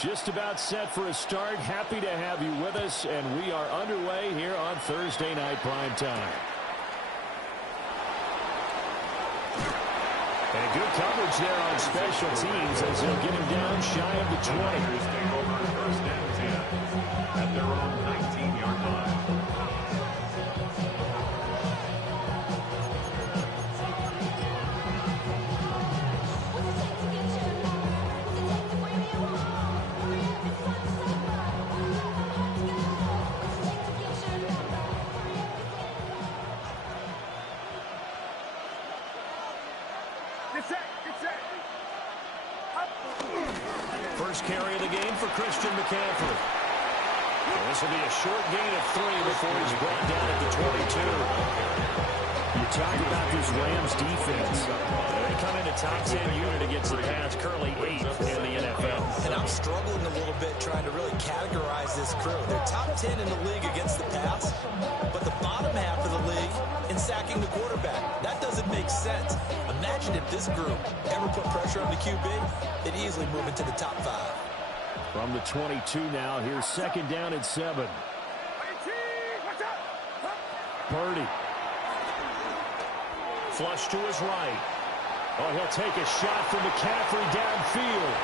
Just about set for a start. Happy to have you with us, and we are underway here on Thursday Night Prime Time. And good coverage there on special teams as they'll get him down shy of the 20. Take over first and 10 at their own 19-yard line. First carry of the game for Christian McCaffrey. This will be a short gain of 3 before he's brought down at the 22. You talk about this Rams defense. They come in a top 10 unit against the pass, currently 8th in the NFL. And I'm struggling a little bit trying to really categorize this crew. They're top 10 in the league against the pass, but the bottom half of the league in sacking the quarterback. That doesn't make sense. Imagine if this group ever put pressure on the QB, they'd easily move into the top 5. From the 22 now, here's second down and 7. Purdy. Flush to his right. Oh, he'll take a shot from McCaffrey downfield.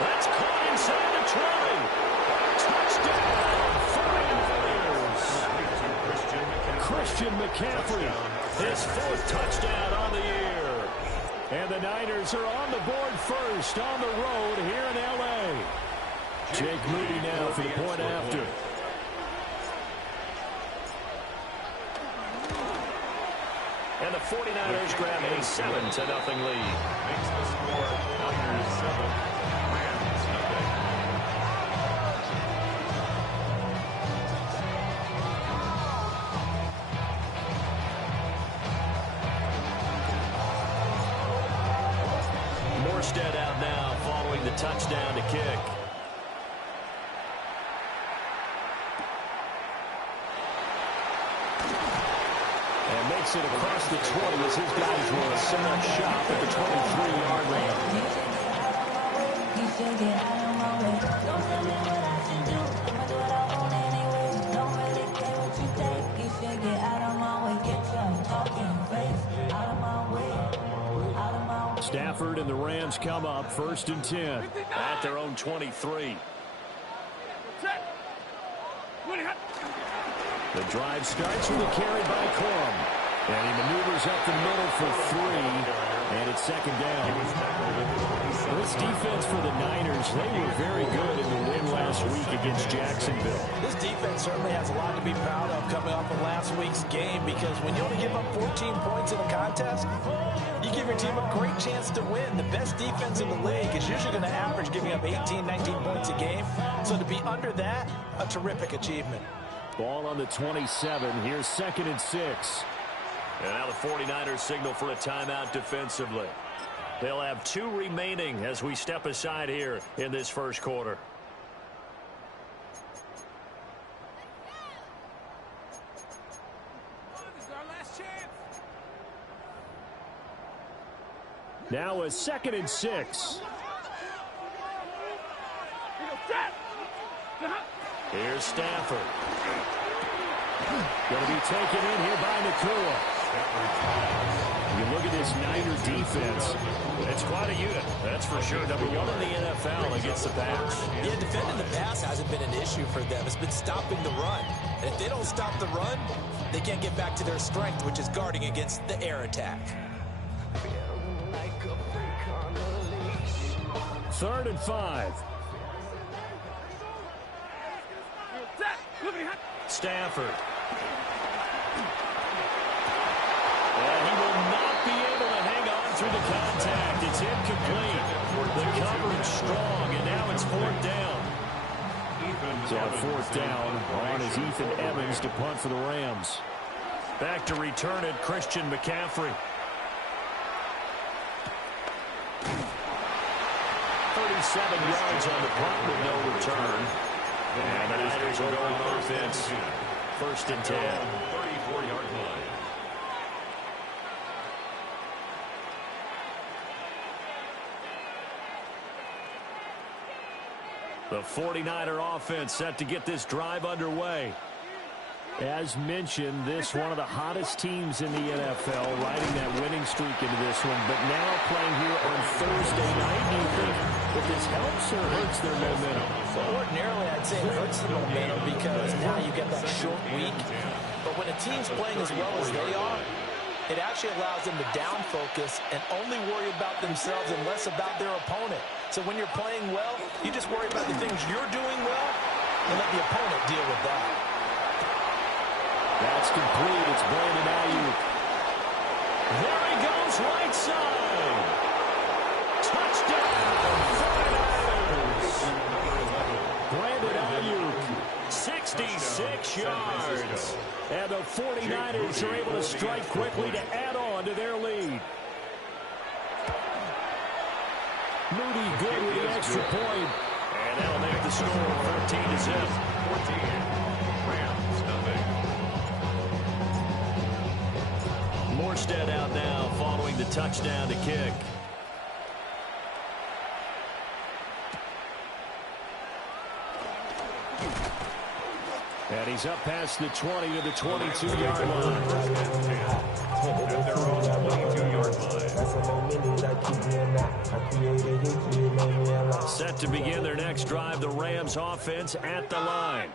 That's caught inside the 20. Touchdown, 49ers. Christian McCaffrey, his 4th touchdown on the year. And the Niners are on the board first on the road here in L.A. Jake Moody now for the point after. And the 49ers grab a 7-0 lead. Makes the score Niners 7, Rams nothing. Morstead out now following the touchdown to kick. And makes it across the 20 as his guys will set up shop at the 23-yard line. Stafford and the Rams come up 1st and 10 at their own 23. The drive starts with a carry by Corum. And he maneuvers up the middle for 3. And it's second down. This defense for the Niners, they were very good in the win last week against Jacksonville. This defense certainly has a lot to be proud of coming off of last week's game, because when you only give up 14 points in a contest, you give your team a great chance to win. The best defense in the league is usually going to average giving up 18, 19 points a game. So to be under that, a terrific achievement. Ball on the 27. Here's 2nd and 6. And now the 49ers signal for a timeout defensively. They'll have 2 remaining as we step aside here in this first quarter. Now a 2nd and 6. Here's Stafford. Going to be taken in here by Nakua. You look at this Niner defense. It's quite a unit, that's for sure. Number 1 in the NFL against the pass. Yeah, defending the pass hasn't been an issue for them. It's been stopping the run. And if they don't stop the run, they can't get back to their strength, which is guarding against the air attack. 3rd and 5. Stafford. And he will not be able to hang on through the contact. It's incomplete. The coverage strong, and now it's 4th down. So on 4th down, on is Ethan Evans to punt for the Rams. Back to return it, Christian McCaffrey. 37 yards on the punt with no return. And the Niners will go on offense. 1st and 10. 34-yard line. The 49er offense set to get this drive underway. As mentioned, this one of the hottest teams in the NFL, riding that winning streak into this one, but now playing here on Thursday night. Do you think that this helps or hurts their momentum? Well, ordinarily, I'd say it hurts the momentum because now you get that short week. But when a team's playing as well as they are, it actually allows them to down focus and only worry about themselves and less about their opponent. So when you're playing well, you just worry about the things you're doing well and let the opponent deal with that. That's complete. It's Brandon Ayuk. There he goes, right side. Touchdown, 49ers. Brandon Ayuk, 66 yards. And the 49ers are able to strike quickly to add on to their lead. Moody good with the extra point. And that'll make the score 14-0. 14. Rams, nothing. Morstead out now following the touchdown to kick. And he's up past the 20 to the 22-yard line. At their own 22-yard line. Set to begin their next drive, the Rams offense at the line.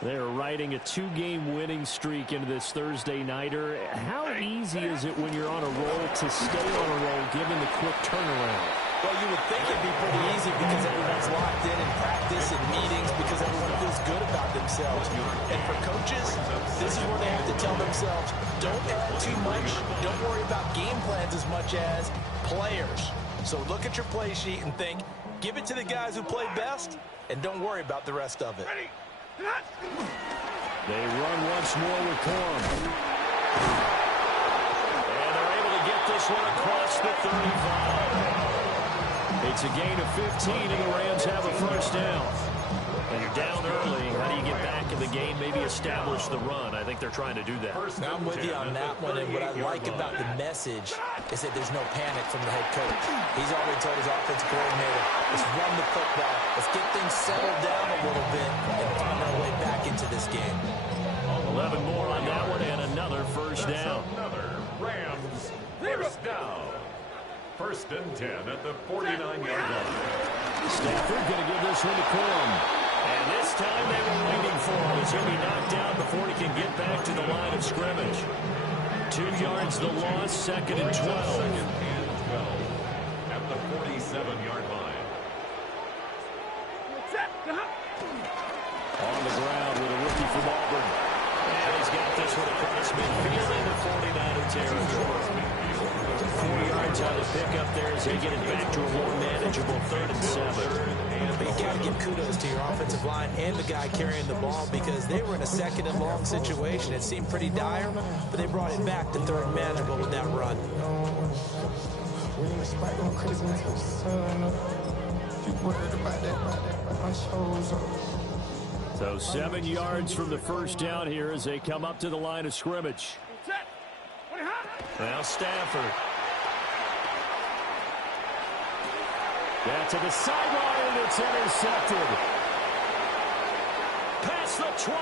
They're riding a two-game winning streak into this Thursday nighter. How easy is it when you're on a roll to stay on a roll given the quick turnaround? Well, you would think it'd be pretty easy because everyone's locked in practice and meetings because everyone feels good about themselves. And for coaches, this is where they have to tell themselves, don't add too much, don't worry about game plans as much as players. So look at your play sheet and think, give it to the guys who play best, and don't worry about the rest of it. They run once more with Corum. And they're able to get this one across the 35. It's a gain of 15, and the Rams have a first down. And you're down early. How do you get back in the game, maybe establish the run? I think they're trying to do that. Now I'm with you on that one, and what I like about the message is that there's no panic from the head coach. He's already told his offensive coordinator, let's run the football, let's get things settled down a little bit and find our way back into this game. 11 more on that one, and another first down. Another Rams first down. First and 10 at the 49-yard line. Stafford going to give this one to Corum. And this time they were waiting for him. He's going to be knocked down before he can get back to the line of scrimmage. 2 yards the loss, second and 12. Second and 12 at the 47-yard line. On the ground with a rookie from Auburn. And he's got this one across midfield into 49er territory. 4 yards on the pickup there as they get it back to a more manageable 3rd and 7. But you got to give kudos to your offensive line and the guy carrying the ball because they were in a second and long situation. It seemed pretty dire, but they brought it back to 3rd and manageable with that run. So 7 yards from the first down here as they come up to the line of scrimmage. Now Stafford. Back to the sideline, and it's intercepted. Past the 20.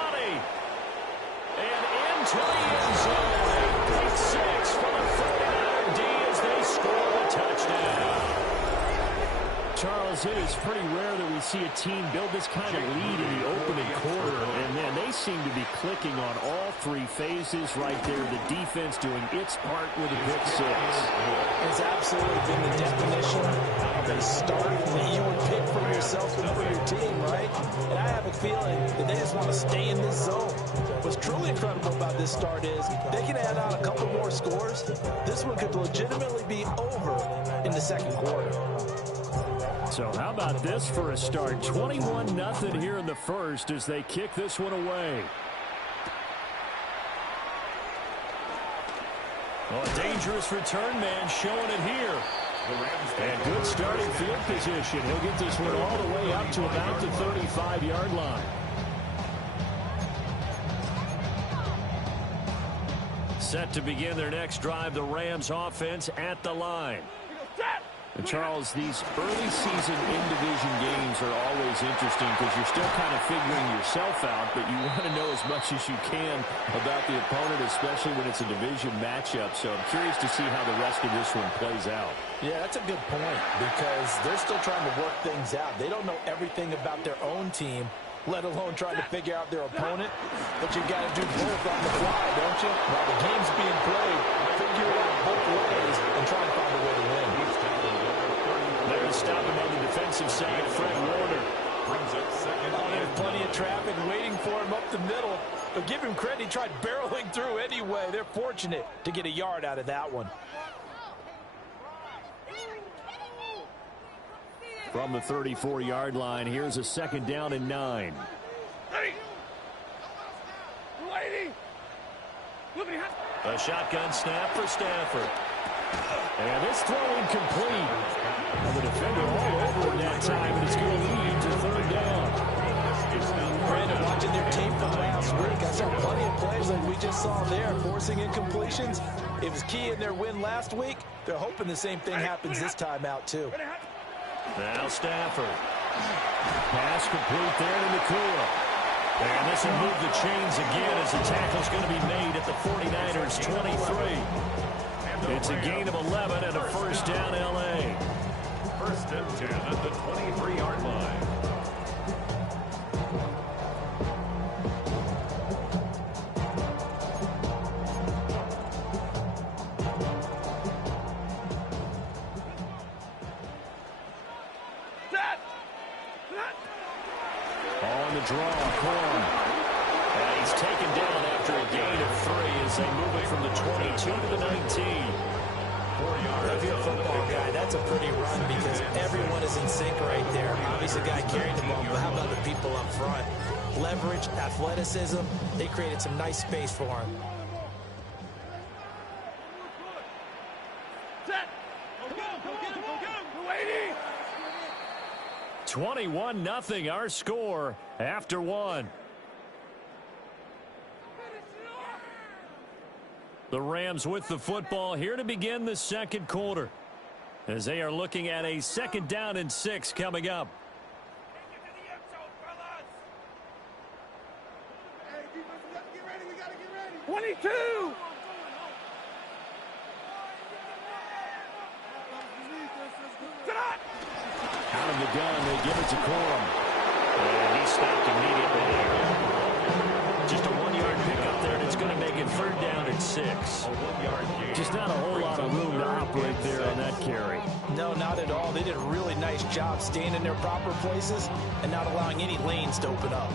And into the end zone. A big 6 for the 49er D as they score the touchdown. Charles, it is pretty rare that we see a team build this kind of lead in the opening quarter, and man, they seem to be clicking on all 3 phases right there. The defense doing its part with a pick 6. It's absolutely been the definition of a start that you would pick for yourself and for your team, right? And I have a feeling that they just want to stay in this zone. What's truly incredible about this start is they can add on a couple more scores. This one could legitimately be over in the second quarter. So how about this for a start? 21-0 here in the first as they kick this one away. Well, a dangerous return man showing it here. And good starting field position. He'll get this one all the way up to about the 35-yard line. Set to begin their next drive, the Rams offense at the line. And Charles, these early season in-division games are always interesting because you're still kind of figuring yourself out, but you want to know as much as you can about the opponent, especially when it's a division matchup. So I'm curious to see how the rest of this one plays out. Yeah, that's a good point because they're still trying to work things out. They don't know everything about their own team, let alone trying to figure out their opponent. But you got to do both on the fly, don't you? While the game's being played, figure it out both ways and try to find a way to win. There to stop him on the defensive side, Fred Warner. There's plenty of traffic waiting for him up the middle. But give him credit, he tried barreling through anyway. They're fortunate to get a yard out of that one. From the 34-yard line, here's a 2nd down and 9. A shotgun snap for Stafford. And this throw incomplete. And the defender all over it that time, and it's going to lead to 3rd down. Brandon, watching their tape from last week, I saw plenty of plays like we just saw there, forcing incompletions. It was key in their win last week. They're hoping the same thing happens this time out, too. Now Stafford. Pass complete there to Nakua. And this will move the chains again as the tackle's going to be made at the 49ers 23. It's a gain of 11 and a 1st down, L.A. 1st and 10 at the 23-yard line. On the draw, Corum. And he's taken down after a gain of 3 as they move it from the 22 to the 19. 4 yards. If you're a football guy, that's a pretty run because everyone is in sync right there. Obviously, the guy carrying the ball, but how about the people up front? Leverage, athleticism, they created some nice space for him. 21-0 our score after 1. The Rams with the football here to begin the 2nd quarter as they are looking at a 2nd down and 6 coming up. Out of the gun, they give it to Corum. And he stopped immediately. Just a 1-yard pickup there, and it's going to make it 3rd down and 6. Just not a whole lot of room to operate there on that carry. No, not at all. They did a really nice job staying in their proper places and not allowing any lanes to open up.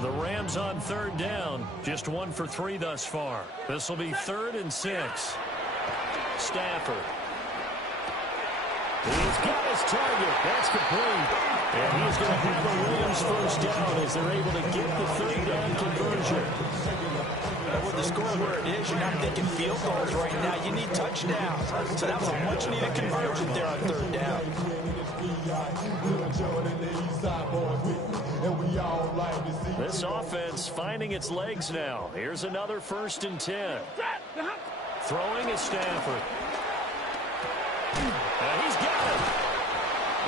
The Rams on 3rd down. Just 1 for 3 thus far. This will be 3rd and 6. Stafford. He's got his target. That's complete. And he's going to have the Rams 1st down as they're able to get the 3rd down conversion. With the score where it is, you're not thinking field goals right now. You need touchdowns. So that was a much-needed conversion there on 3rd down. This offense finding its legs now. Here's another 1st and 10. Throwing is Stafford. And he's got it.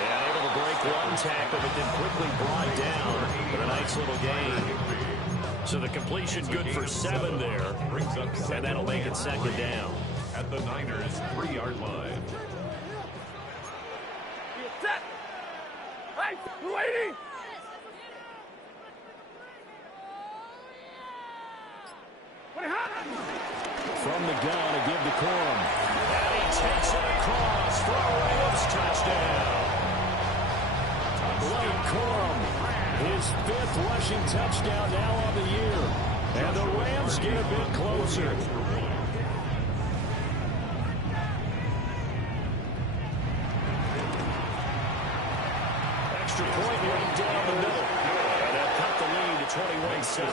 And able to break one tackle, but then quickly brought down for a nice little gain. So the completion good for 7 there. And that'll make it 2nd down. At the Niners' 3-yard line. From the gun to give to Corum. And he takes it across for a Rams touchdown. Blake Corum, his 5th rushing touchdown now on the year. And the Rams get a bit closer. Extra point right down the middle. And they'll cut the lead to 21-7.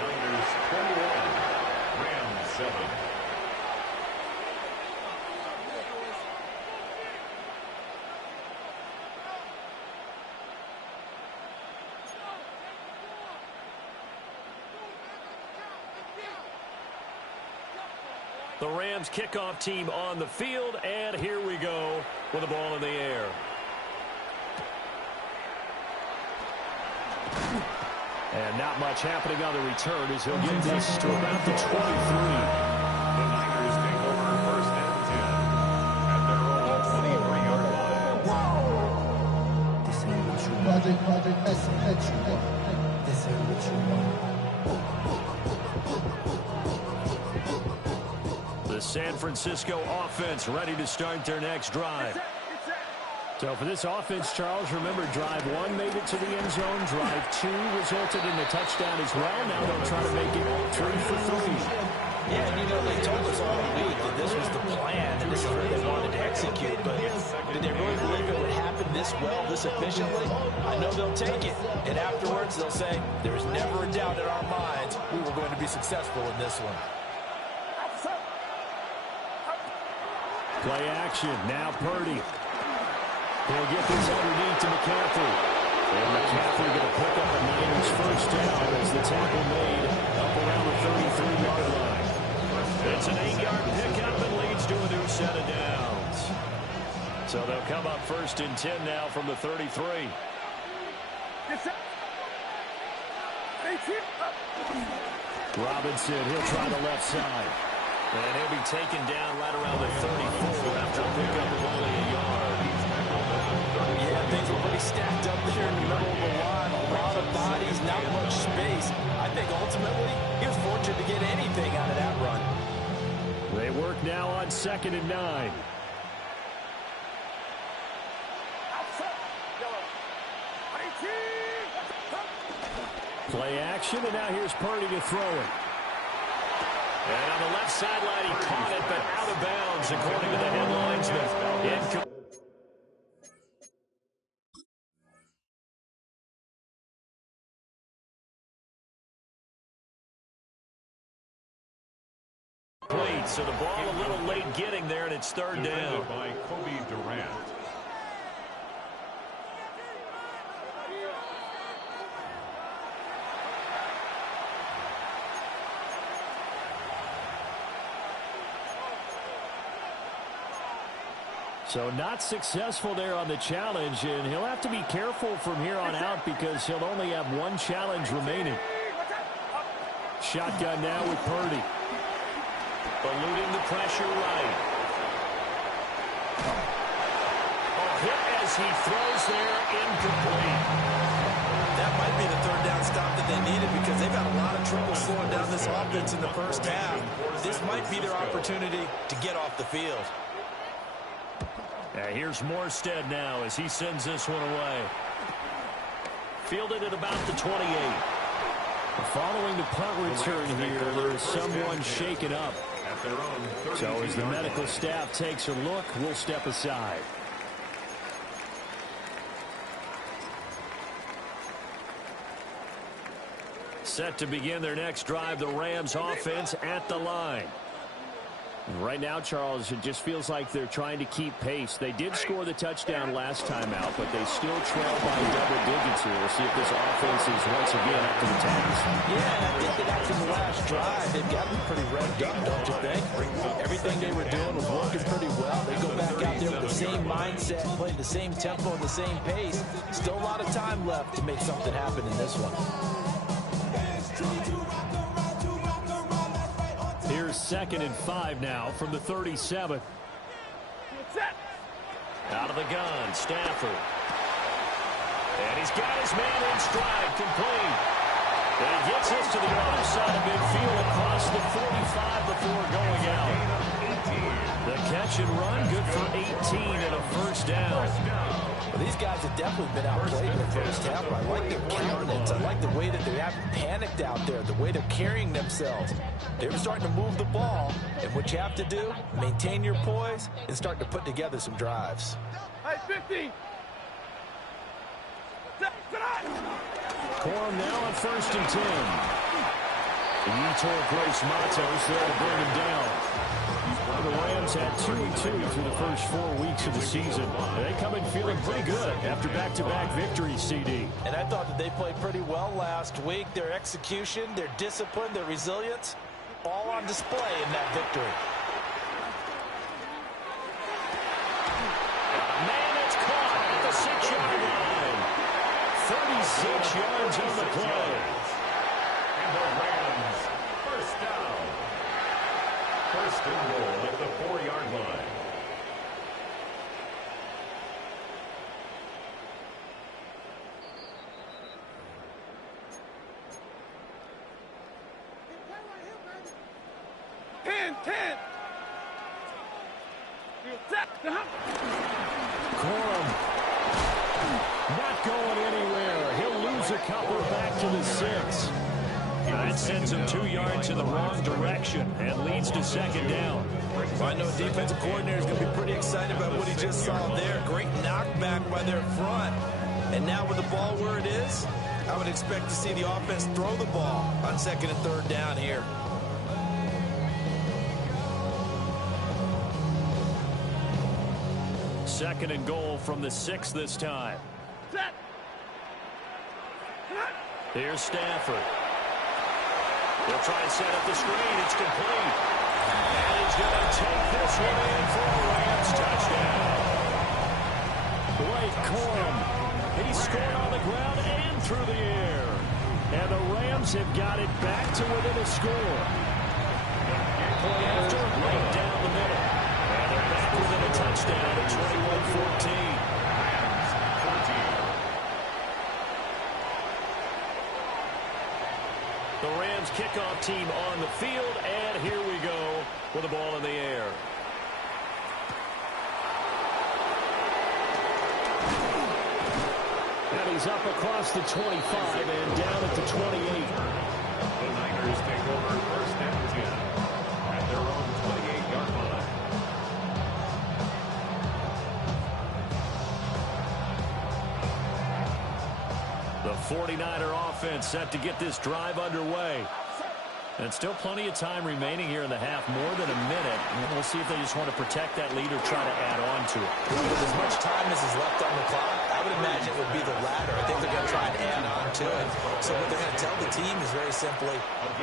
Niners 21. Rams 7. The Rams kickoff team on the field, and here we go with the ball in the air. And not much happening on the return as he'll get this to about the 23. The Niners take over first and 10 at their own 23-yard line. This ain't what you want. This ain't what you want. The San Francisco offense ready to start their next drive. So for this offense, Charles, remember, drive 1 made it to the end zone. Drive 2 resulted in a touchdown as well. Now they'll try to make it 3 for 3. Yeah, and they told us all week that this was the plan and this is what they wanted to execute. But did they really believe it would happen this well, this efficiently? I know they'll take it. And afterwards, they'll say, there's never a doubt in our minds we were going to be successful in this one. Play action. Now Purdy. He'll get this underneath to McCaffrey. And McCaffrey going to pick up a Niners first down as the tackle made up around the 33-yard line. It's an 8-yard pickup and leads to a new set of downs. So they'll come up first and 10 now from the 33. Robinson, he'll try the left side. And he'll be taken down right around the 34 after a pickup of only a yard. Yeah, things were pretty stacked up there in the middle of the line. A lot of bodies, not much space. I think ultimately he was fortunate to get anything out of that run. They work now on 2nd and 9. Play action, and now here's Purdy to throw it. And on the left sideline, he caught it, but out of bounds, according to the headlines. So the ball a little late getting there, and it's third down. By Kobe Durant. So not successful there on the challenge, and he'll have to be careful from here on out because he'll only have 1 challenge remaining. Shotgun now with Purdy. Eluding the pressure right. Hit as he throws there, incomplete. That might be the third down stop that they needed because they've had a lot of trouble slowing down this offense in the first half. This might be their opportunity to get off the field. Here's Morstead now as he sends this one away. Fielded at about the 28. Following the punt return here, there is someone shaken up. So as the medical staff takes a look, we'll step aside. Set to begin their next drive, the Rams offense at the line. Right now, Charles, it just feels like they're trying to keep pace. They did score the touchdown last time out, but they still trail by double digits here. We'll see if this offense is once again up to the task. Yeah, and I think that after the last drive, they've gotten pretty revved up, don't you think? Everything they were doing was working pretty well. They go back out there with the same mindset, playing the same tempo and the same pace. Still a lot of time left to make something happen in this one. Here's 2nd and 5 now from the 37. Out of the gun, Stafford. And he's got his man in stride, complete. And he gets us to the other side of midfield across the 45 before going out. The catch and run, good for 18 and a first down. Well, these guys have definitely been outplayed in the first half. I like their countenance. I like the way that they haven't panicked out there, the way they're carrying themselves. They were starting to move the ball, and what you have to do, maintain your poise and start to put together some drives. Hey, 50! Corum now on 1st and 10. Yetur Gross-Matos there to bring him down. The Rams had 2-2 through the first 4 weeks of the season. They come in feeling pretty good after back-to-back victories, CD. And I thought that they played pretty well last week. Their execution, their discipline, their resilience, all on display in that victory. 36 yards on the play. And the Rams, first down. First and goal at the 4-yard line. Corum not going anywhere. He'll lose a couple back to the 6. That sends him 2 yards in the wrong direction and leads to second down. Well, I know a defensive coordinator is going to be pretty excited about what he just saw there. Great knockback by their front. And now with the ball where it is, I would expect to see the offense throw the ball on second and third down here. Second and goal from the 6 this time. Here's Stafford. He'll try and set up the screen. It's complete. And he's going to take this one in for a Rams touchdown. Blake Corum. He scored on the ground and through the air. And the Rams have got it back to within a score. Point after, right down the middle. And they're back within a touchdown at 21-14. The Rams kickoff team on the field, and here we go with the ball in the air. And he's up across the 25 and down at the 28. The Niners take over first and 10 at their own 28-yard line. The 49er offense set to get this drive underway. And still plenty of time remaining here in the half, more than a minute. And we'll see if they just want to protect that lead or try to add on to it. With as much time as is left on the clock, I would imagine it would be the latter. I think they're going to try and add on to it. So what they're going to tell the team is very simply,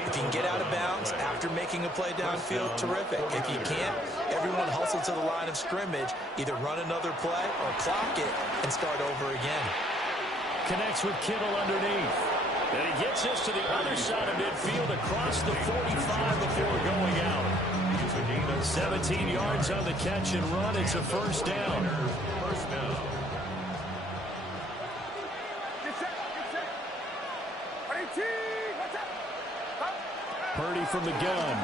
if you can get out of bounds after making a play downfield, terrific. If you can't, everyone hustle to the line of scrimmage, either run another play or clock it and start over again. Connects with Kittle underneath. And he gets us to the other side of midfield across the 45 before going out. 17 yards on the catch and run. It's a first down. First down. Purdy from the gun.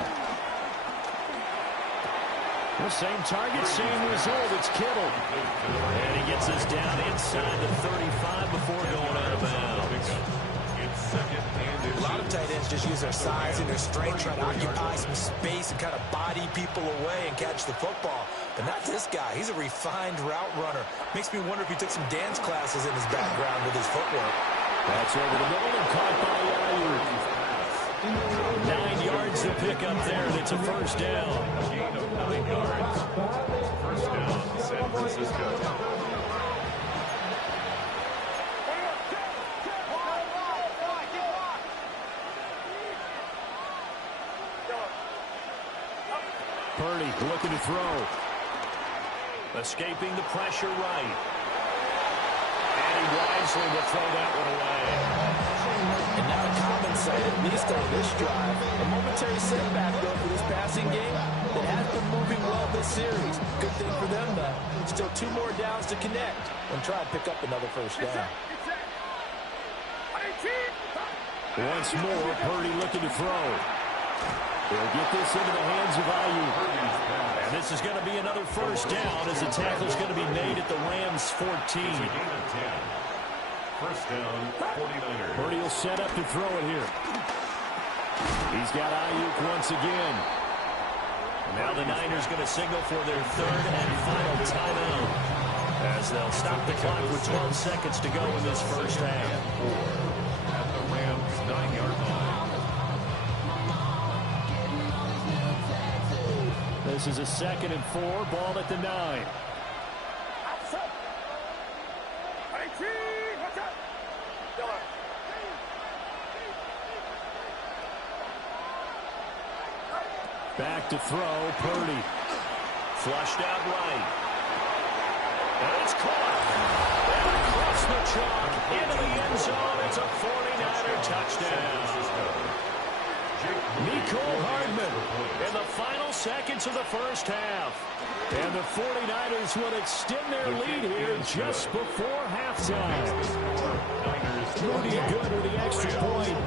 The same target, same result. It's Kittle. And he gets us down inside the 35 before going out of bounds. A lot of tight ends just use their size and their strength, trying to occupy some space and kind of body people away and catch the football. But not this guy. He's a refined route runner. Makes me wonder if he took some dance classes in his background with his footwork. That's over the middle and caught by Ayuk. 9 yards to pick up there, and it's a first down. Gain of 9 yards. First down, San Francisco. Purdy looking to throw. Escaping the pressure right. And he wisely will throw that one away. And now a common sight, at least on this drive. A momentary setback, though, for this passing game that has been moving well this series. Good thing for them, though. Still 2 more downs to connect and try to pick up another first down. Once more, Purdy looking to throw. They'll get this into the hands of Ayuk. And this is going to be another first down as the tackle's going to be made at the Rams 14. First down, 49ers. Purdy will set up to throw it here. He's got Ayuk once again. Now the Niners going to signal for their third and final timeout as they'll stop the clock with 12 seconds to go in this first half. At the Rams 9-yard line. This is a 2nd and 4, ball at the 9. Back to throw, Purdy. Flushed out right. And it's caught. And across the chalk into the end end zone. It's a 49er touchdown. Mecole Hardman in the final seconds of the first half. And the 49ers will extend their lead here just before halftime. Pretty good with the extra point.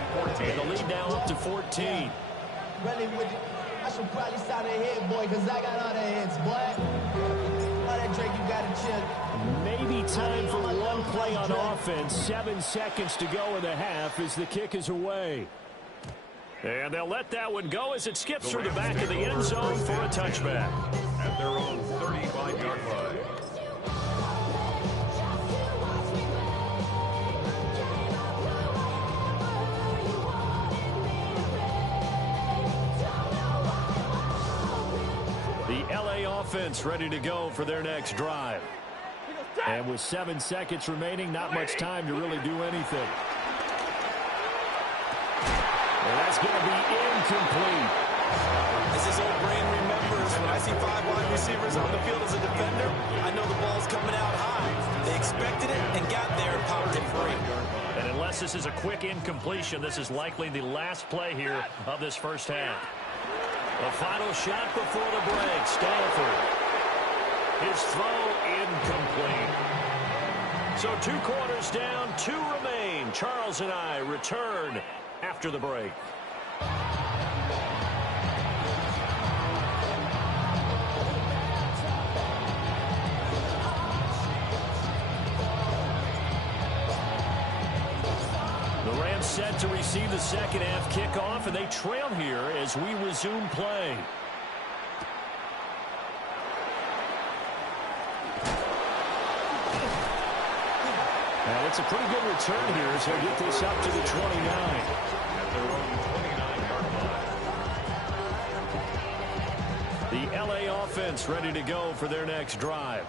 And the lead now up to 14. Really with it. I should probably sign a hit, boy, because I got all the hits, boy. All that Drake, you got to chill. Maybe time for one play on offense. 7 seconds to go in the half as the kick is away. And they'll let that one go as it skips through the back of the end zone for a touchback. At their own 35-yard line. The LA offense ready to go for their next drive. And with 7 seconds remaining, not much time to really do anything. And that's going to be incomplete. As his old brain remembers, when I see 5 wide receivers on the field as a defender, I know the ball's coming out high. They expected it and got there and popped it free. And unless this is a quick incompletion, this is likely the last play here of this first half. The final shot before the break. Stanford. His throw incomplete. So 2 quarters down, 2 remain. Charles and I return after the break. The Rams set to receive the second half kickoff, and they trail here as we resume play. And it's a pretty good return here as he'll get this up to the 29. At their own 29-yard line. The LA offense ready to go for their next drive.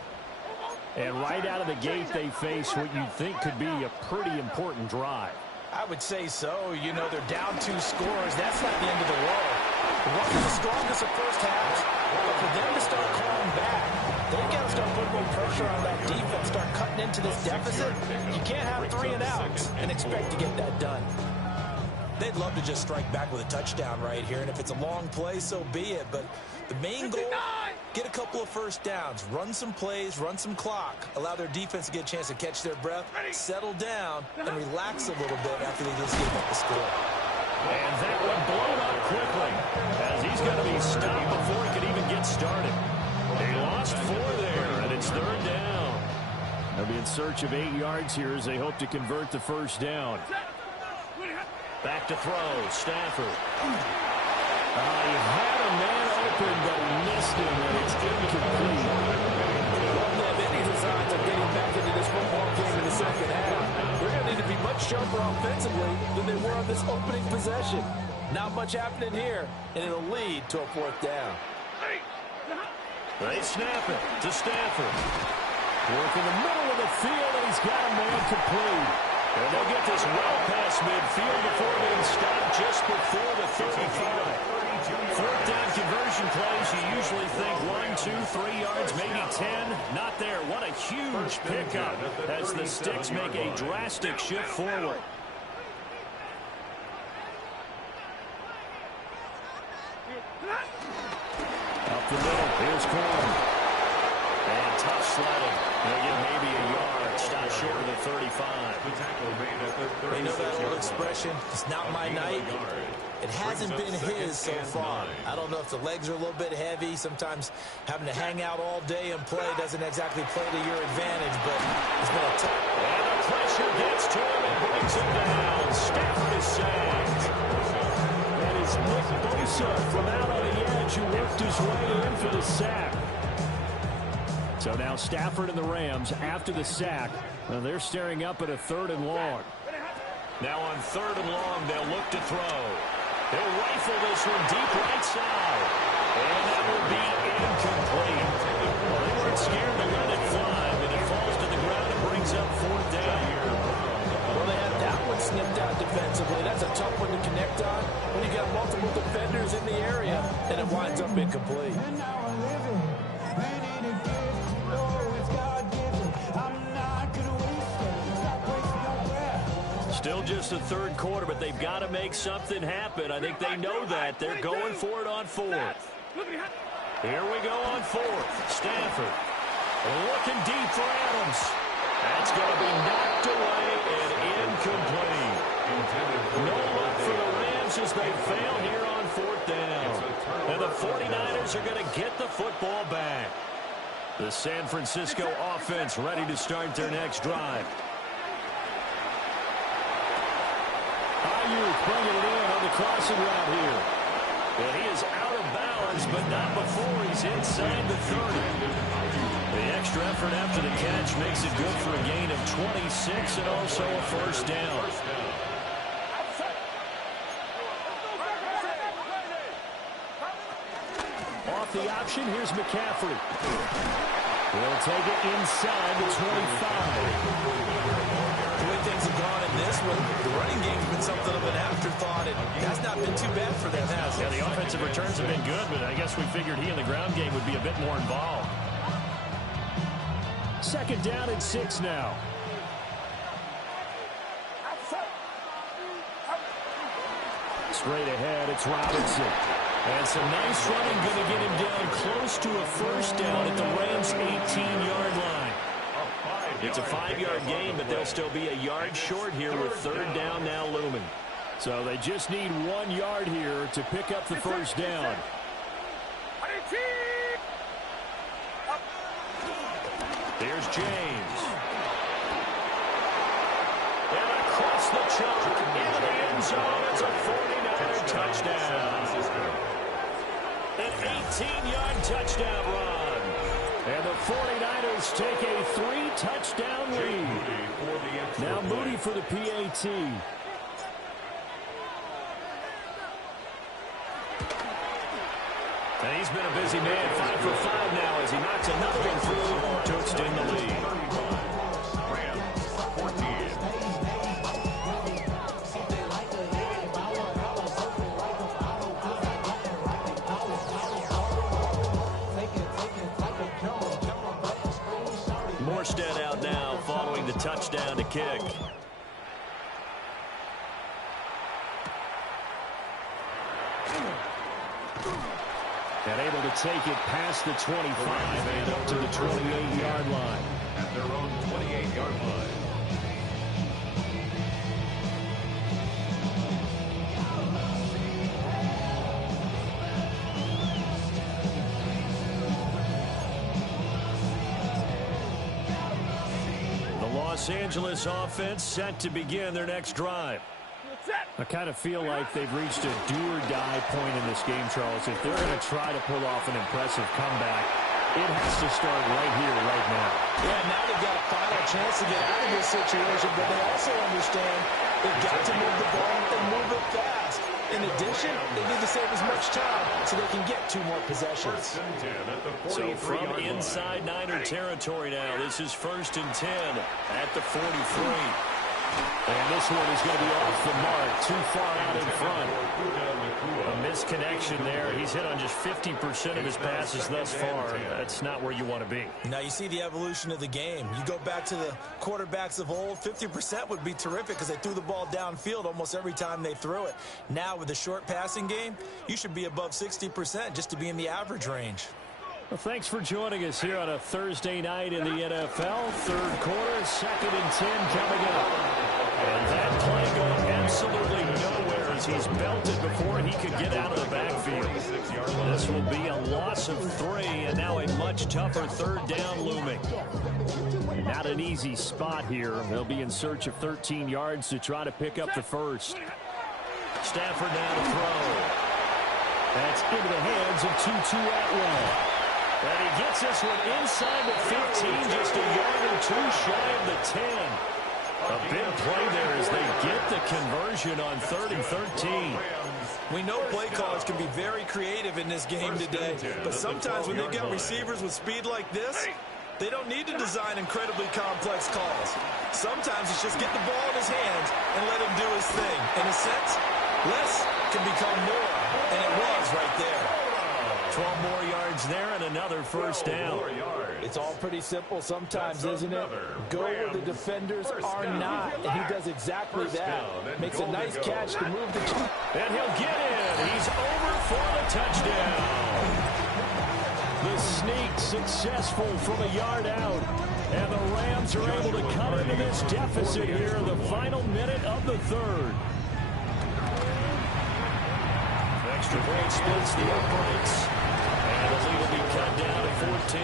And right out of the gate, they face what you'd think could be a pretty important drive. I would say so. You know, they're down 2 scores. That's not the end of the world. The Rams are the strongest of first halves, but for them to start clawing back, they've got to start putting more pressure on that defense, start cutting into this deficit. You can't have 3 and outs and expect to get that done. They'd love to just strike back with a touchdown right here, and if it's a long play, so be it. But the main goal, get a couple of first downs, run some plays, run some clock, allow their defense to get a chance to catch their breath, settle down, and relax a little bit after they just give up the score. And that one blown up quickly as he's going to be stopped before he could even get started. They lost 4 there, and it's 3rd down. They'll be in search of 8 yards here as they hope to convert the first down. Back to throw, Stafford. He had a man open, but he missed him, and it's incomplete. They won't have any designs of getting back into this football game in the second half. They're going to need to be much sharper offensively than they were on this opening possession. Not much happening here, and it'll lead to a 4th down. They snap it to Stafford. Work in the middle of the field, and he's got a man complete. And they'll get this well past midfield before being stopped just before the 35. 4th down conversion plays, you usually think 1, 2, 3 yards, maybe 10. Not there. What a huge pickup as the Sticks make a drastic shift forward. Up the middle, here's Corn. And tough sledding. They'll get maybe a yard, stop short of the 35. You know that old expression, it's not my night. It hasn't been his so far. I don't know if the legs are a little bit heavy. Sometimes having to hang out all day and play doesn't exactly play to your advantage, but it's been a tough. And the pressure gets to him and brings him down. Stafford is sacked. That is Nick Bosa from out on the edge who worked his way in for the sack. So now Stafford and the Rams, after the sack, they're staring up at a 3rd and long. Now on 3rd and long, they'll look to throw. They'll rifle this one deep right side. And that will be incomplete. Well, they weren't scared to let it fly, but it falls to the ground and brings up 4th down. Well, they had that one snipped out defensively. That's a tough one to connect on when you got multiple defenders in the area, and it winds up incomplete. Still just the third quarter, but they've got to make something happen. I think they know that. They're going for it on fourth. Here we go on fourth. Stafford looking deep for Adams. That's going to be knocked away and incomplete. No luck for the Rams as they fail here on fourth down. And the 49ers are going to get the football back. The San Francisco offense ready to start their next drive. Ayuk bringing it in on the crossing route here. And he is out of bounds, but not before he's inside the 30. The extra effort after the catch makes it good for a gain of 26 and also a first down. Off the option, here's McCaffrey. He'll take it inside the 25. The way things have gone in this one, the running game's been something of an afterthought, and that's not been too bad for them, has it? Yeah, the offensive returns have been good, but I guess we figured he in the ground game would be a bit more involved. Second down and 6 now. Straight ahead, it's Robinson. And some nice running, going to get him down close to a first down at the Rams' 18-yard line. It's a 5-yard gain, but they'll still be a yard short here with third down now looming. So they just need 1 yard here to pick up the first down. Here's James. And across the chalk into the end zone. It's a 49er touchdown. An 18-yard touchdown run. And the 49ers take a 3-touchdown lead. Now Moody for the PAT. And he's been a busy man, 5 for 5 now as he knocks another one through to extend the lead. Morstead out now following the touchdown to kick. And able to take it past the 25 and up to the 28-yard line. At their own 28-yard line. The Los Angeles offense set to begin their next drive. I kind of feel like they've reached a do-or-die point in this game, Charles. If they're going to try to pull off an impressive comeback, it has to start right here, right now. Yeah, now they've got a final chance to get out of this situation, but they also understand they've got to move the ball and move it fast. In addition, they need to save as much time so they can get 2 more possessions. So from inside Niner territory now, this is 1st and 10 at the 43. And this one is going to be off the mark, too far out in front. A misconnection there. He's hit on just 50% of his passes thus far. That's not where you want to be. Now you see the evolution of the game. You go back to the quarterbacks of old, 50% would be terrific because they threw the ball downfield almost every time they threw it. Now with the short passing game, you should be above 60% just to be in the average range. Well, thanks for joining us here on a Thursday night in the NFL. Third quarter, 2nd and 10 coming up. And that play going absolutely nowhere as he's belted before he could get out of the backfield. This will be a loss of 3, and now a much tougher third down looming. Not an easy spot here. They'll be in search of 13 yards to try to pick up the first. Stafford now to throw. That's into the hands of Tutu Atwell. And he gets this one inside the 15, just a yard or 2 shy of the 10. A big play there as they get the conversion on 3rd and 13. We know play callers can be very creative in this game today, but sometimes when they've got receivers with speed like this, they don't need to design incredibly complex calls. Sometimes it's just get the ball in his hands and let him do his thing. In a sense, less can become more, and it was right there. 12 more yards there and another first down. It's all pretty simple sometimes, isn't it? Go where the defenders are not, and he does exactly that. Makes a nice catch to move the chain. And he'll get in. He's over for the touchdown. The sneak successful from a yard out. And the Rams are able to cut into this deficit here in the final minute of the third. Extra point splits the uprights. And the lead will be cut down to 14.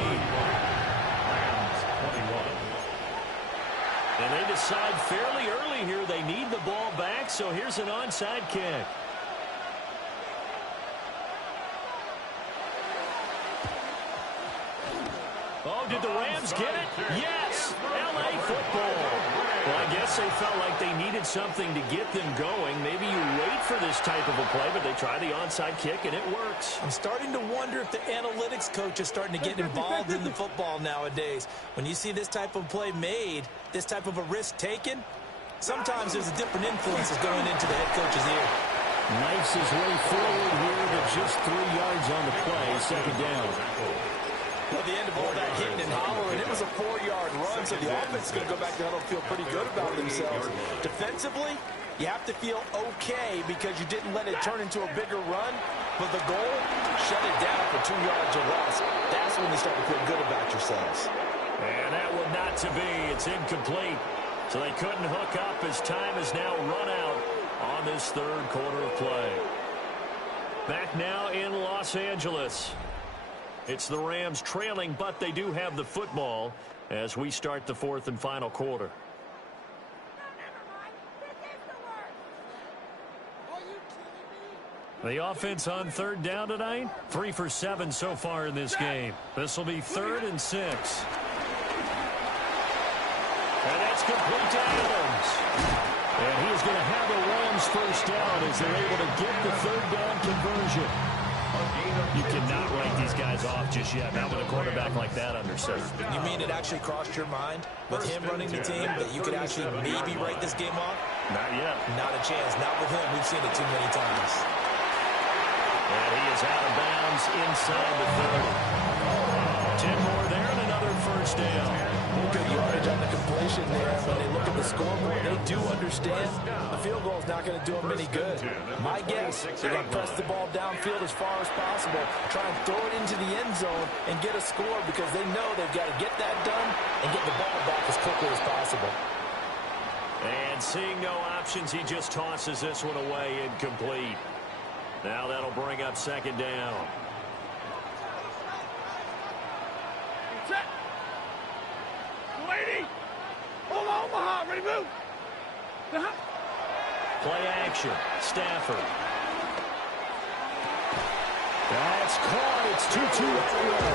Rams 21. And they decide fairly early here they need the ball back, so here's an onside kick. Oh, did the Rams get it? Yes! L.A. football. Well, I guess they felt like they needed something to get them going. Maybe you wait for this type of a play, but they try the onside kick, and it works. I'm starting to wonder if the analytics coach is starting to get involved in the football nowadays. When you see this type of play made, this type of a risk taken, sometimes there's a different influences going into the head coach's ear. Knifes his way forward here to just 3 yards on the play, second down. Well, the end of all that hitting and hollering, it was a 4-yard run, so the offense is going to go back to huddle and feel pretty good about themselves. Defensively, you have to feel okay because you didn't let it turn into a bigger run, but the goal, shut it down for 2 yards or less. That's when you start to feel good about yourselves. And that one not to be. It's incomplete. So they couldn't hook up as time has now run out on this third quarter of play. Back now in Los Angeles. It's the Rams trailing, but they do have the football as we start the fourth and final quarter. The offense on third down tonight, 3 for 7 so far in this game. This will be 3rd and 6. And that's complete to Adams. And he's going to have the Rams first down as they're able to get the third down conversion. You cannot write these guys off just yet, not with a quarterback like that under center. You mean it actually crossed your mind with him running the team that you could actually maybe write this game off? Not yet. Not a chance. Not with him. We've seen it too many times. And he is out of bounds inside the 30. 10 more there and another first down. Good yardage on the completion there. When they look at the scoreboard, they do understand the field goal is not going to do them any good. My guess, they're going to press the ball downfield as far as possible, try and throw it into the end zone and get a score because they know they've got to get that done and get the ball back as quickly as possible. And seeing no options, he just tosses this one away, incomplete. Now that'll bring up second down. Omaha, ready to move. Play action. Stafford. That's caught. It's 2-2 Atwell.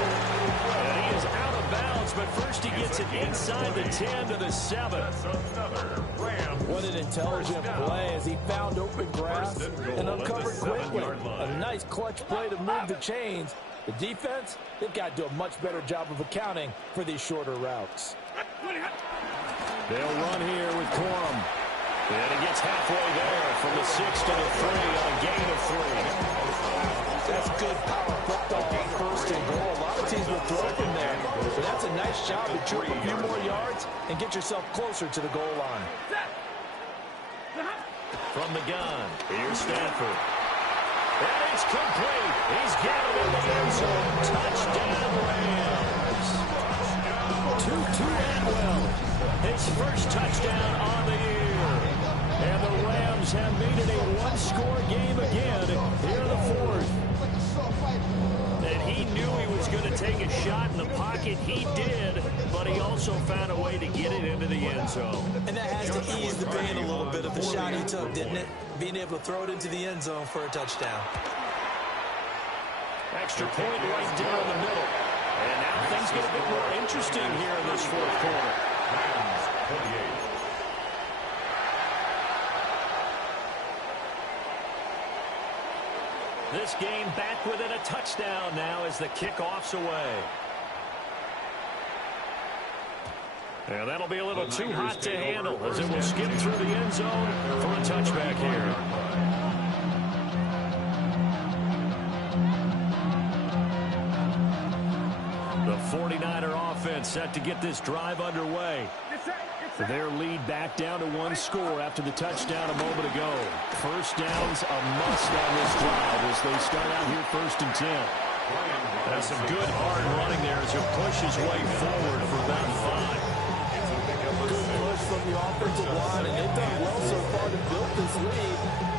And he is out of bounds, but first he gets it inside the 10 to the 7. What an intelligent play as he found open grass and uncovered quickly. A nice clutch play to move the chains. The defense, they've got to do a much better job of accounting for these shorter routes. They'll run here with Corum. And he gets halfway there from the 6 to the 3 on a gain of 3. That's good power football on first and goal. A lot of teams will throw from there. But that's a nice job to trip a few more yards and get yourself closer to the goal line. From the gun, here's Stafford. And it's complete. He's got it in the end zone. Touchdown, Rams. 2-2 Atwell. His first touchdown on the year. And the Rams have made it a one-score game again here in the fourth. And he knew he was going to take a shot in the pocket. He did, but he also found a way to get it into the end zone. And that has to ease the pain a little bit of the shot he took, didn't it? Being able to throw it into the end zone for a touchdown. Extra point right down the middle. And now things get a bit more interesting here in this fourth quarter. Rams 28. This game back within a touchdown now as the kickoff's away. And that'll be a little too hot to handle as it will skip through the end zone for a touchback here. defense set to get this drive underway. Their lead back down to 1 score after the touchdown a moment ago. First down's a must on this drive as they start out here 1st and 10. That's some good hard running there as he pushes his way forward for about 5. Good push from the offensive line, and they've done well so far to build this lead.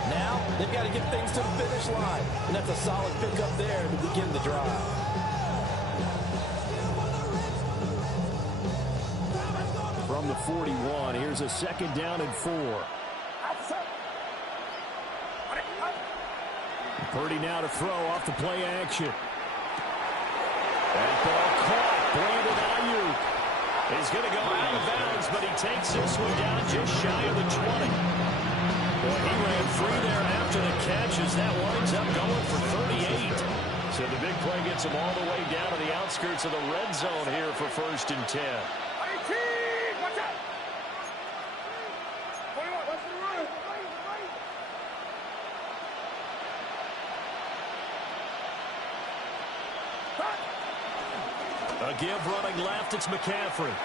Now, they've got to get things to the finish line, and that's a solid pickup there to begin the drive. From the 41, here's a 2nd down and 4. Purdy now to throw off the play action. That ball caught. Brandon Ayuk is going to go out of bounds, but he takes this one down just shy of the 20. Well, he ran free there after the catch as that winds up going for 38. So the big play gets him all the way down to the outskirts of the red zone here for 1st and 10. A give running left, it's McCaffrey. 11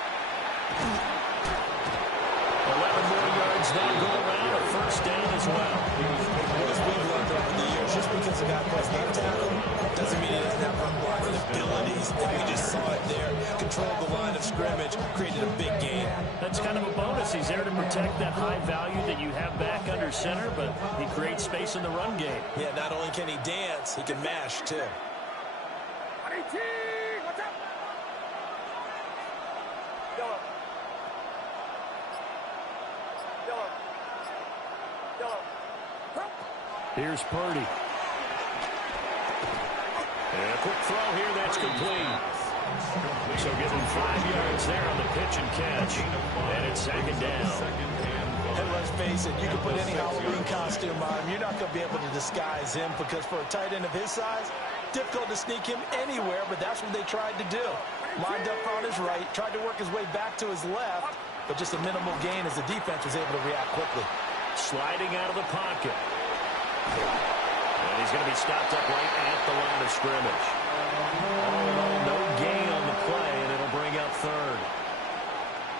more yards now go around, a 1st down as well. As we've learned over the years, just because a guy plays game tackle doesn't mean he doesn't have run blocking abilities. And we just saw it there. Controlled the line of scrimmage, created a big gain. That's kind of a bonus. He's there to protect that high value that you have back under center, but he creates space in the run game. Yeah, not only can he dance, he can mash too. Here's Purdy. And a quick throw here, that's complete. So give him 5 yards there on the pitch and catch. And it's 2nd down. And let's face it, you can put any Halloween costume on him. You're not going to be able to disguise him because for a tight end of his size, difficult to sneak him anywhere, but that's what they tried to do. Lined up on his right, tried to work his way back to his left, but just a minimal gain as the defense was able to react quickly. Sliding out of the pocket. And he's going to be stopped up right at the line of scrimmage. No gain on the play, and it'll bring up 3rd.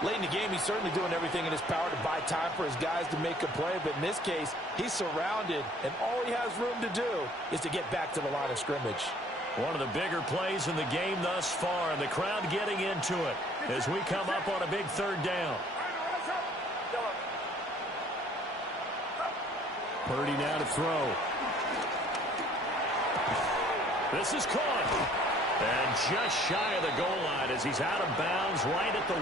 Late in the game, he's certainly doing everything in his power to buy time for his guys to make a play, but in this case, he's surrounded, and all he has room to do is to get back to the line of scrimmage. One of the bigger plays in the game thus far, and the crowd getting into it as we come up on a big 3rd down. Purdy now to throw. This is caught. And just shy of the goal line as he's out of bounds right at the 1.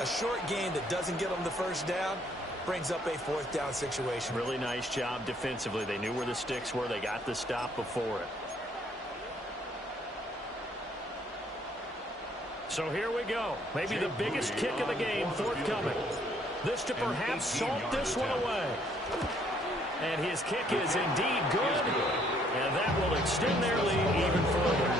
A short gain that doesn't get him the 1st down brings up a 4th down situation. Really nice job defensively. They knew where the sticks were. They got the stop before it. So here we go. Maybe the biggest kick of the game forthcoming. This to perhaps salt this one away. And his kick is indeed good. And that will extend their lead even further.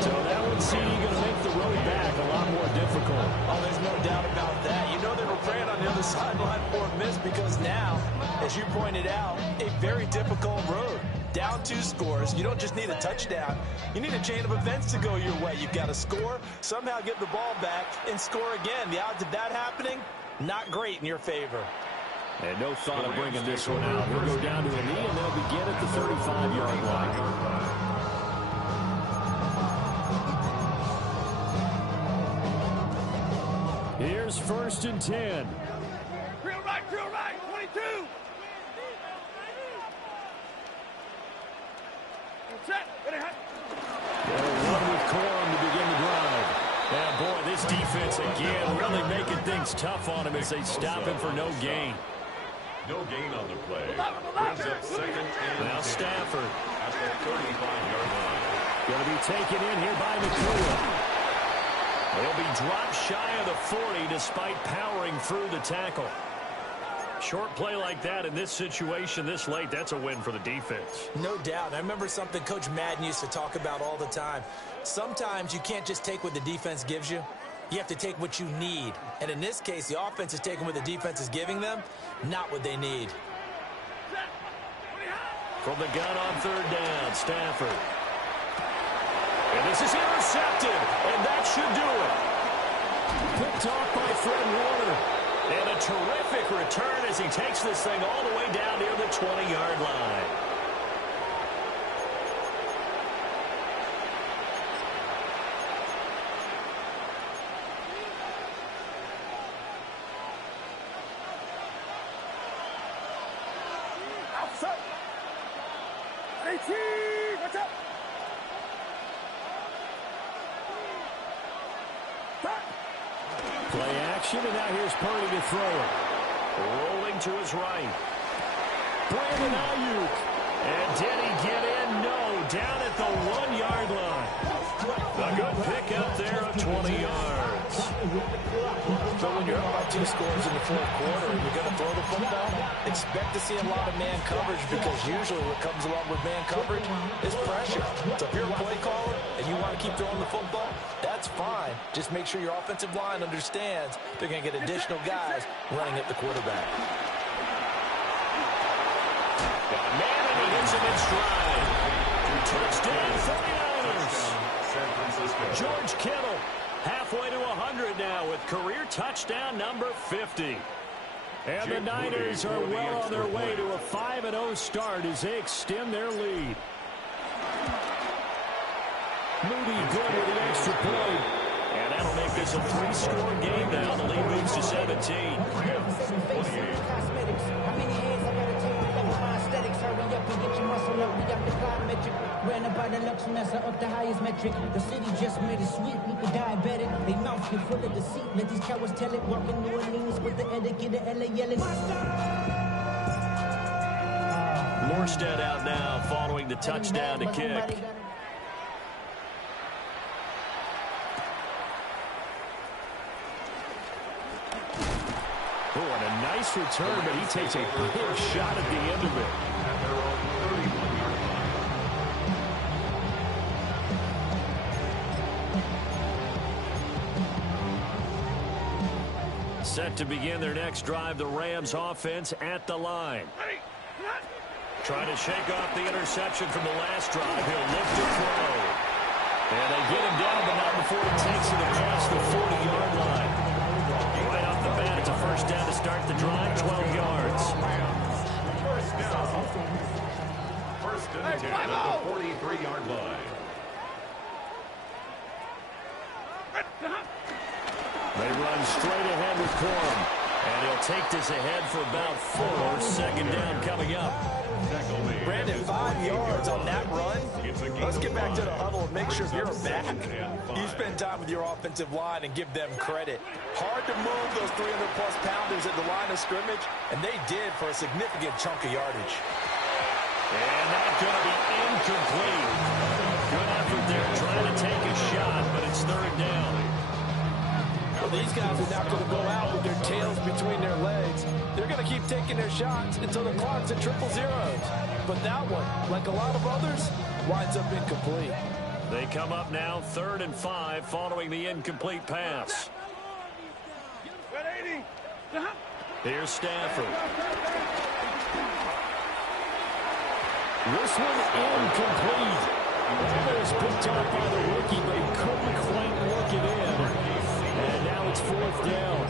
So that one's going to make the road back a lot more difficult. Oh, there's no doubt about that. You know they were praying on the other sideline for a miss because now, as you pointed out, a very difficult road. Down 2 scores. You don't just need a touchdown. You need a chain of events to go your way. You've got to score, somehow get the ball back, and score again. The odds of that happening, not great in your favor. And no thought of bringing this one out. He'll go down to a knee, and they'll begin at the 35-yard line. Here's 1st and 10. Drill right, 22. Set. One with Corum to begin the drive. Yeah, boy, this defense again really making things tough on him as they stop him for no gain. No gain on the play. Brings up 2nd and now Stafford. At the 35-yard line. Going to be taken in here by McCool. He'll be dropped shy of the 40 despite powering through the tackle. Short play like that in this situation this late, that's a win for the defense. No doubt. I remember something Coach Madden used to talk about all the time. Sometimes you can't just take what the defense gives you. You have to take what you need. And in this case, the offense is taking what the defense is giving them, not what they need. From the gun on 3rd down, Stafford. And this is intercepted, and that should do it. Picked off by Fred Warner. And a terrific return as he takes this thing all the way down near the 20-yard line. Outside. 18. Watch out. Play action, and now here's Purdy to throw it. Rolling to his right. Brandon Ayuk. And did he get in? No. Down at the 1-yard line. A good pickup there of 20 yards. So when you're up by 2 scores in the fourth quarter and you're going to throw the football, expect to see a lot of man coverage because usually what comes along with man coverage is pressure. So if you're a play caller and you want to keep throwing the football, that's fine. Just make sure your offensive line understands they're going to get additional guys running at the quarterback. Got a man and he hits him in stride. Touchdown 49ers. San Francisco. George Kittle halfway to 100 now with career touchdown number 50. And the Niners are well on their way to a 5-0 start as they extend their lead. Moody good with the extra point. And that'll make this a 3-score game now. The lead moves to 17. Ran about the Lux Mesa up the highest metric. The city just made it sweet. People diabetic. They mouth get full of deceit. Let these cowards tell it. Walking New Orleans with the etiquette of LA yelling. Morstead out now following the touchdown to kick. Oh, and a nice return, but he takes a big shot at the end of it. Set to begin their next drive, the Rams offense at the line. Trying to shake off the interception from the last drive. He'll look to throw. And they get him down, but not before he takes it across the 40-yard line. Right off the bat, it's a first down to start the drive, 12 yards. First and 10 at the 43-yard line. They run straight ahead with Corum. And he'll take this ahead for about 4. Second down coming up. Brandon, 5 yards on that run. Let's get back to the huddle and make sure you're back. You spend time with your offensive line and give them credit. Hard to move those 300-plus pounders at the line of scrimmage, and they did for a significant chunk of yardage. And that's going to be incomplete. Good effort there trying to take a shot, but it's third down. Well, these guys are not going to go out with their tails between their legs. They're going to keep taking their shots until the clock's at 000. But that one, like a lot of others, winds up incomplete. They come up now 3rd and 5 following the incomplete pass. Here's Stafford. This one incomplete. Almost picked up by the rookie, but he couldn't quite work it in. And now it's 4th down.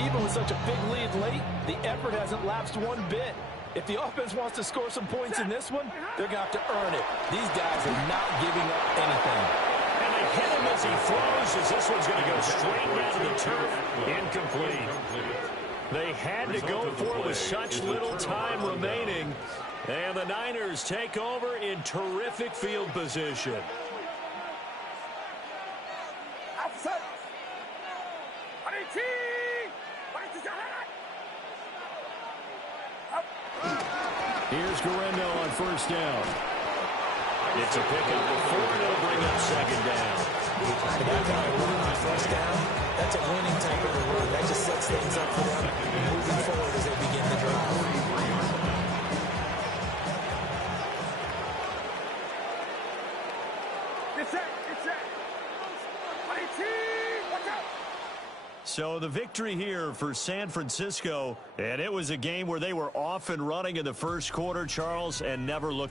Even with such a big lead late, the effort hasn't lapsed one bit. If the offense wants to score some points in this one, they're going to have to earn it. These guys are not giving up anything. And they hit him as he throws, as this one's going to go straight down to the turf. Incomplete. They had to go for it with such little time remaining. And the Niners take over in terrific field position. Here's Guerrero on first down. It's a pickup of 4, and it'll bring up second down. And that kind of run on first down, that's a winning type of a run. That just sets things up for them moving forward as they begin the drive. So the victory here for San Francisco, and it was a game where they were off and running in the first quarter, Charles, and never looked back.